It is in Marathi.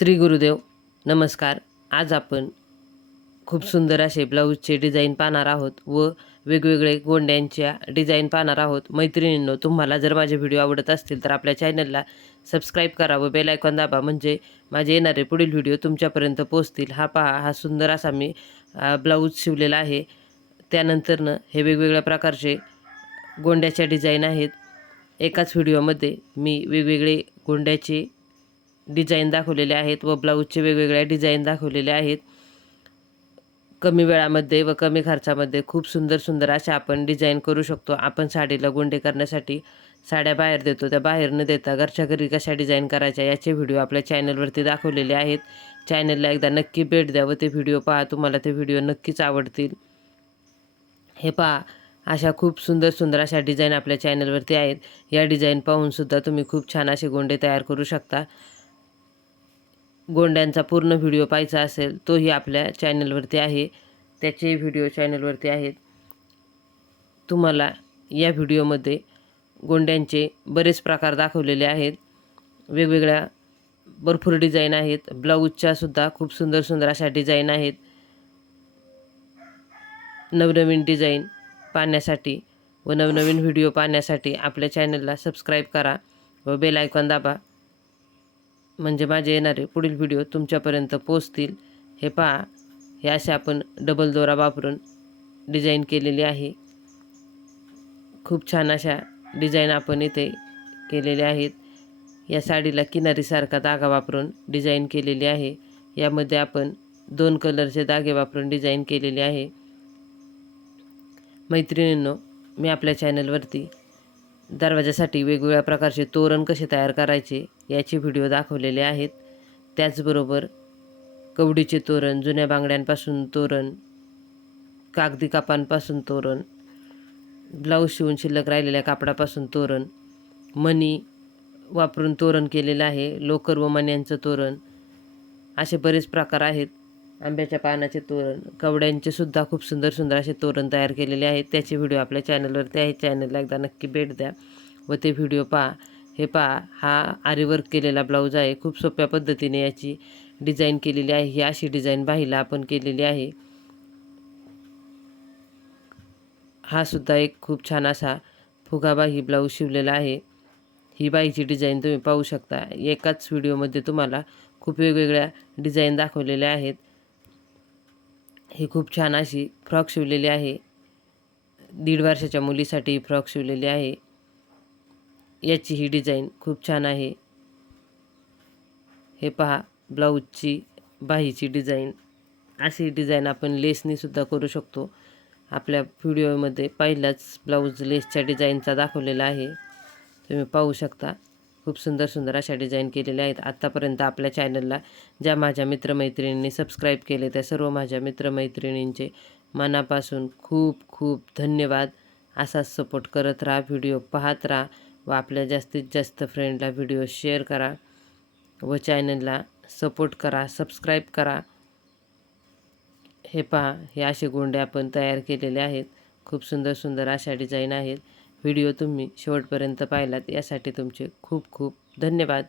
श्री गुरुदेव नमस्कार. आज आपण खूप सुंदर असे ब्लाऊजचे डिझाईन पाहणार आहोत व वेगवेगळे गोंड्यांच्या डिझाईन पाहणार आहोत. मैत्रिणींनो तुम्हाला जर माझे व्हिडिओ आवडत असतील तर आपल्या चॅनलला सबस्क्राईब करा व बेल आयकॉन दाबा. म्हणजे माझे येणारे पुढील व्हिडिओ तुमच्यापर्यंत पोहोचतील. हा पहा हा सुंदर असा मी ब्लाऊज शिवलेला आहे. त्यानंतरनं हे वेगवेगळ्या प्रकारचे गोंड्याच्या डिझाईन आहेत. एकाच व्हिडिओमध्ये मी वेगवेगळे गोंड्याचे डिझाईन दाखवलेले आहेत व ब्लाऊजचे वेगवेगळ्या डिझाईन दाखवलेले आहेत. कमी वेळामध्ये व कमी खर्चामध्ये खूप सुंदर सुंदर अशा आपण डिझाईन करू शकतो. आपण साडीला गोंडे करण्यासाठी साड्या बाहेर देतो. त्या बाहेर न देता घरच्या घरी कशा डिझाईन करायच्या याचे व्हिडिओ आपल्या चॅनलवरती दाखवलेले आहेत. चॅनलला एकदा नक्की भेट द्या व ते व्हिडिओ पहा. तुम्हाला ते व्हिडिओ नक्कीच आवडतील. हे पहा अशा खूप सुंदर सुंदर अशा डिझाईन आपल्या चॅनलवरती आहेत. या डिझाईन पाहूनसुद्धा तुम्ही खूप छान असे गोंडे तयार करू शकता. गोंड्यांचा पूर्ण व्हिडिओ पाहायचा असेल तोही आपल्या चॅनलवरती आहे. त्याचे व्हिडिओ चॅनलवरती आहेत. तुम्हाला या व्हिडिओमध्ये गोंड्यांचे बरेच प्रकार दाखवलेले आहेत. वेगवेगळ्या भरपूर डिझाईन आहेत. ब्लाऊजच्यासुद्धा खूप सुंदर सुंदर अशा डिझाईन आहेत. नवनवीन डिझाईन पाहण्यासाठी व नवनवीन व्हिडिओ पाहण्यासाठी आपल्या चॅनलला सबस्क्राईब करा व बेल आयकॉन दाबा. म्हणजे माझे येणारे पुढील व्हिडिओ तुमच्यापर्यंत पोचतील हे पहा हे असे आपण डबल दोरा वापरून डिझाईन केलेली आहे. खूप छान अशा डिझाईन आपण इथे केलेल्या आहेत. या साडीला किनारीसारखा धागा वापरून डिझाईन केलेली आहे. यामध्ये आपण दोन कलरचे धागे वापरून डिझाईन केलेले आहे. मैत्रिणींनो मी आपल्या चॅनलवरती दरवाजासाठी वेगवेगळ्या प्रकारचे तोरण कसे तयार करायचे याचे व्हिडिओ दाखवलेले आहेत. त्याचबरोबर कवडीचे तोरण जुन्या बांगड्यांपासून तोरण कागदी कापांपासून तोरण ब्लाऊज शिवून शिल्लक राहिलेल्या कापडापासून तोरण मणी वापरून तोरण केलेलं आहे लोकर व मण्यांचं तोरण असे बरेच प्रकार आहेत. आंब्याच्या पानाचे तोरण कवड्यांचे सुद्धा खूप सुंदर सुंदर असे तोरण तयार केलेले आहेत. त्याचे व्हिडिओ आपल्या चॅनलवरती आहे. चॅनलला एकदा नक्की भेट द्या व ते व्हिडिओ पहा. हे पहा हा आरीवर्क केलेला ब्लाऊज आहे. खूप सोप्या पद्धतीने याची डिझाईन केलेली आहे. ही अशी डिझाईन बाहीला आपण केलेली आहे. हा सुद्धा एक खूप छान असा फुगाबाही ब्लाऊज शिवलेला आहे. ही बाईची डिझाईन तुम्ही पाहू शकता. एकाच व्हिडिओमध्ये तुम्हाला खूप वेगवेगळ्या डिझाईन दाखवलेल्या आहेत. ही खूप छान अशी फ्रॉक शिवलेली आहे. दीड वर्षाच्या मुलीसाठी फ्रॉक शिवलेली आहे. याची ही डिझाईन खूप छान आहे. हे पहा ब्लाऊजची बाहीची डिझाईन. अशी डिझाईन आपण लेसनीसुद्धा करू शकतो. आपल्या व्हिडिओमध्ये पहिलाच ब्लाऊज लेसच्या डिझाईनचा दाखवलेला आहे. तुम्ही पाहू शकता खूप सुंदर सुंदर अशा डिझाईन केलेल्या आहेत. आत्तापर्यंत आपल्या चॅनलला ज्या माझ्या मित्रमैत्रिणींनी सबस्क्राईब केले त्या सर्व माझ्या मित्रमैत्रिणींचे मनापासून खूप खूप धन्यवाद. असाच सपोर्ट करत राहा व्हिडिओ पाहत राहा. व आपल्या जास्तीत जास्त फ्रेंडला व्हिडिओ शेअर करा व चॅनलला सपोर्ट करा सबस्क्राईब करा. हे पहा हे असे गोंडे आपण तयार केलेले आहेत. खूप सुंदर सुंदर अशा डिझाईन आहेत. व्हिडिओ तुम्ही शेवटपर्यंत पाहिलात यासाठी तुमचे खूप खूप धन्यवाद.